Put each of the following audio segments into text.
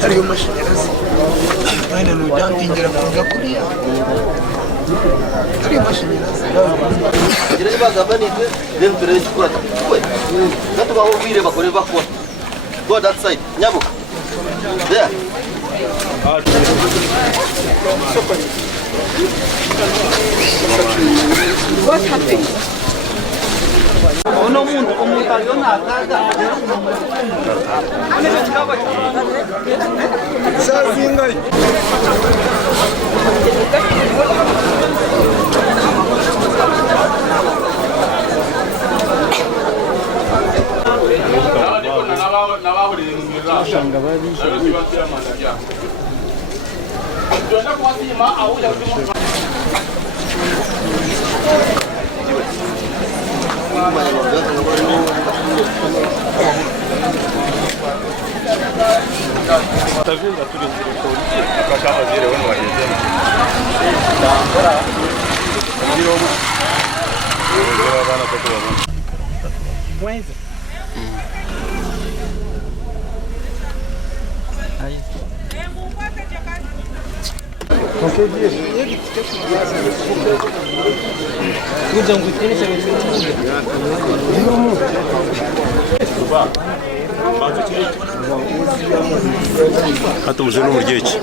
Hariyo amashanyarazi mwanya nujantingira kuza kuriya hariyo amashanyarazi gira nibagambanije then turebe ikikora we natubaho bire bakore bakora go that side nyabo there what happened? Uno umuntu aliona akaga sazingai Hata mzuri murgechi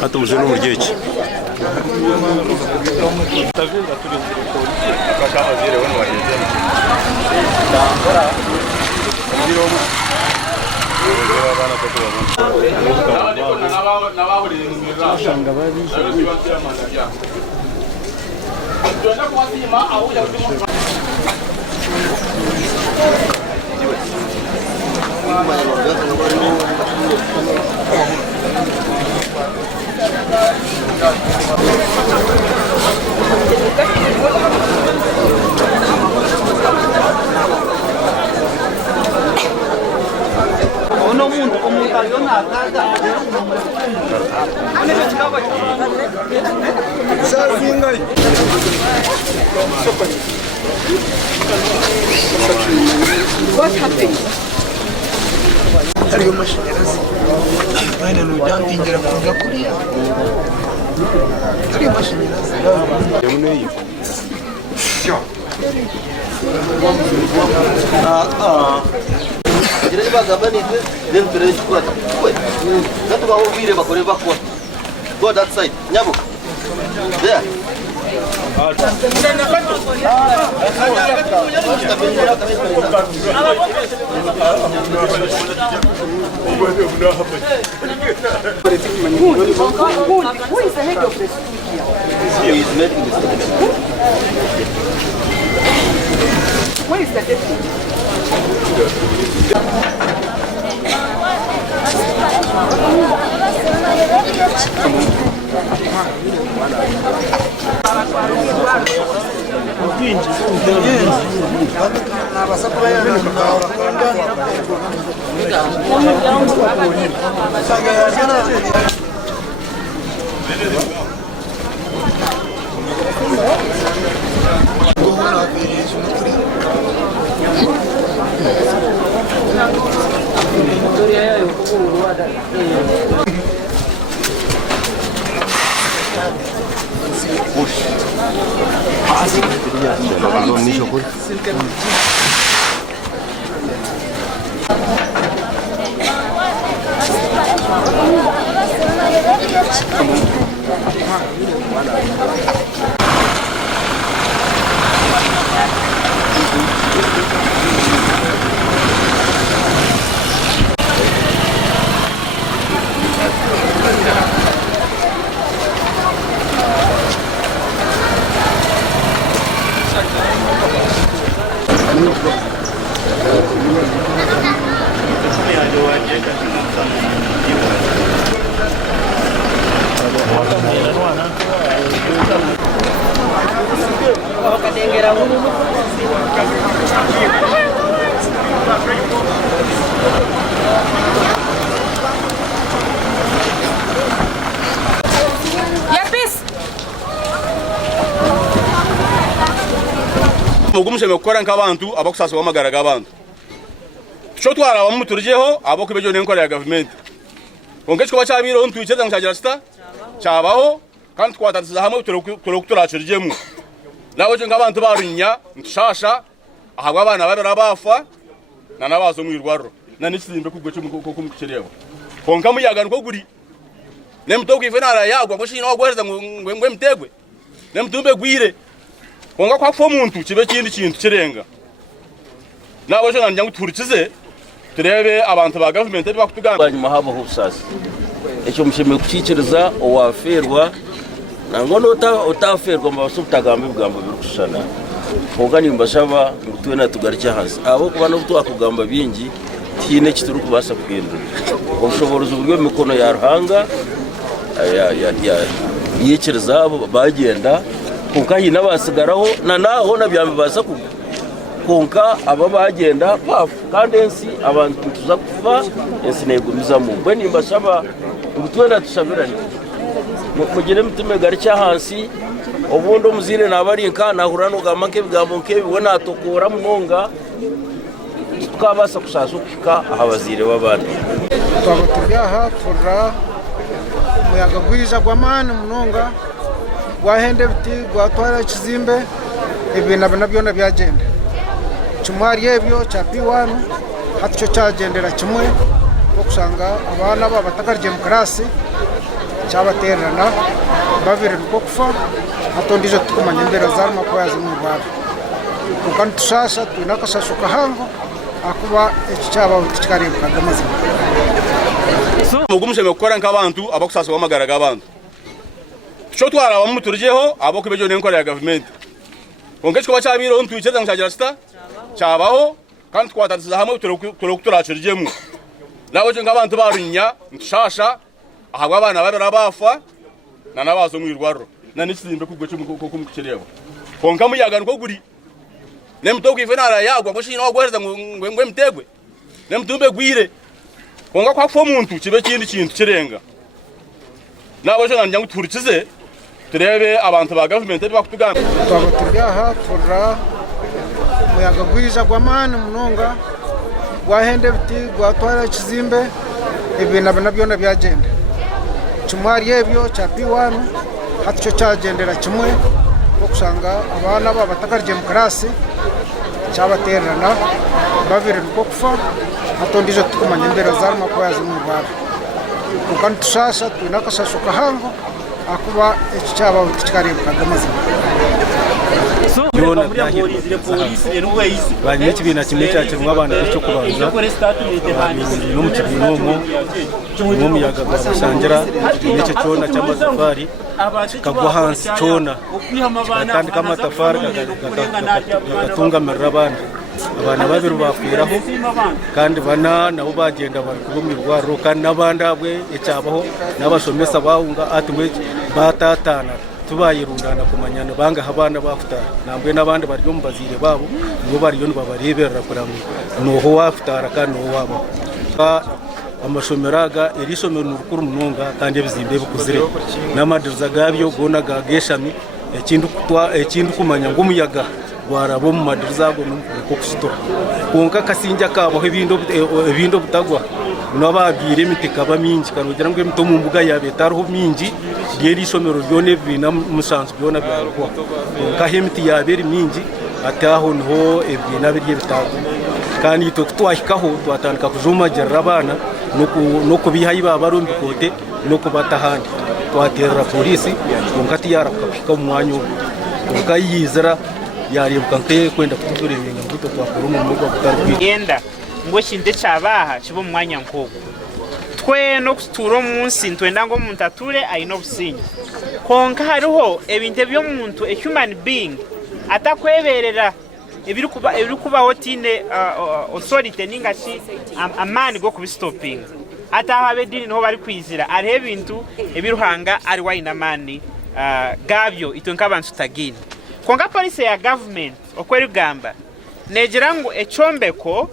hata mzuri murgechi What happened? hariyo amashanyarazi mwene nujantingira kuza kuriya hariyo amashanyarazi Jadi bagaba ni then turere chukura kwe gato baho bire bakore bakwa go that side nyabo there Who is the head of the school here? he is making this. Where is the deputy? Mugumse mekora nk'abantu abakusasa bamagaraga abantu cyo twara bamuturjeho abo kubejo n'enkora ya government ongecho bacabiro ntwicheza nkagira sta cabaho kandi twatatiza hamwe turokuturacirijemo nawe je nk'abantu barunya nshasha ahabwa abana babera bafa na nabazo mwirwaro na nisimbe kugwecho kumukirebo konka muyaga nko guri nemto kwifenara yagwa gushina ogwereza ngwe mtegwe nemtumbe gwire konga kwa fo muntu kibe kindi kintu kirenga nabo je nanja nguturikize turebe abantu ba government bakutugamba banyuma habo husasi echo mushime kucikiriza owaferwa nangono utaferwa mbasubutagambe bwambo birukushana konga nimbashaba ngutwena tugaricya hasi abo kubana butwakugamba bingi tine kituru kubasa kwindura obushoboruzo buryo mikono ya ruhanga yikiriza abo bagenda konka hina basigaraho na naho nabyambe basa konka aba bagenda pafu kandi ensi abantu tuza kuva ensi negumizamo bwe nimbashaba ngutwenda tushabirane mugire mutime garicya hansi obundo muzire nabarinka nahurano gamake bigambo nkebi wona atokora munonga tukabasa kusasuka abazire babana twabaturyaha furra muyaga gwiza gwamana munonga gwahende biti gwatwara kizimbe ibintu nabyo nabyagenda kimwari yebyo cha P1 hatyo cyagendera kimwe ko kusanga abana babatakarije mu class cyabaterana babiri ko kufa hatondije tukumanya imbere zarimo kwaza mu baba kandi tushasha tunakashashuka hango akuba icyaba kikaribwa gamazima mugumse mekora nk'abantu abakusasa bamagaraga abantu cyo twara bamuturjeho abo kubejo n'enkora ya government ongecho bacabiro ntwicheza nkagira sta cabaho kandi twatatiza hamwe turokuturacirijemo nawe je nk'abantu barunya nshasha ahabwa abana babera bafa na nabazo mwirwaro na nisimbe kugwecho kumukirebo konka muyaga nko guri nemto kwifenara yagwa gushina ogwereza ngwe mtegwe nemtumbe gwire konga kwa kufa umuntu kibe kindi kintu kirenga nabo cyo nanjye nguturikize turebe abantu ba government bakutugamba twaba turyaha turra muyaga gwiza gw'amani munonga gwahende biti gwatwara kizimbe ibintu nabyo byagenda kimwari ebyo cya P1 hatyo cyagendera kimwe okusanga abana babatakarije mu class cyabaterana babiri nuko kufa atondije tukumanya imbere zarimo ko yazimubara ukandi tushasha tunakashashuka hango akuba ekicyaba kikarebwa gamazima yona byahirwa polisi rero weyizi banye kibina kimwe cyakirwa abana cyo kubanza no mu kibino mu muyaga gwasangira n'icyo cyona cy'amatafari kagwa hansi cyona kandi kamatafari gatungamirira abana babiri bafiraho kandi bana nabo bagenda bari kubumirwa kandi n'abandi abwe icyabaho n'abashomesa bahunga atumwe batatana tubayirundana kumanyana banga abana bafutara nambwe n'abandi bari mu bazire babo ngo bari yo babareberera kuramwe noho wafutara kandi no wabo amashomeraga erisomero n'urukuru munonga kandi bizimbe bukuzire n'amadiriza gabyo gona gageshami ekindi kumanya ngo umuyaga warabo mu madiriza go nuko kusito konka kasinja kabo ebindo butagwa nababire mitikaba minji kanogera ngo emito mu mbuga yabe taruho minji yeri somero ryone bina musanzu byona byarwa konka hemiti yaberi minji ataho nho ebina biriye bitago kandi to twahikaho twatandika kujuma jarabana nuko bihayi babarumbi kote nuko batahandi twaterera polisi konka tiyara kapika umwanyo konka yizera yarimbuka nke kwenda kutugura ibintu ngito twakora mu mugo kutarwigenda ngo shinde cyabaha kibo mwanya nkogo twe no kuturo munsi ntwenda ngo umuntu ature ayino businyi konka hariho ebinte byo muntu a human being atakweberera ebiri kuba hotine authority ningashi amani go kubistoping atahabe dini no bari kwizira ari ebintu ebiruhanga ari wayina mani gabyo itonka abantu tagini konga polisi ya government okweri gamba negira ngo echombeko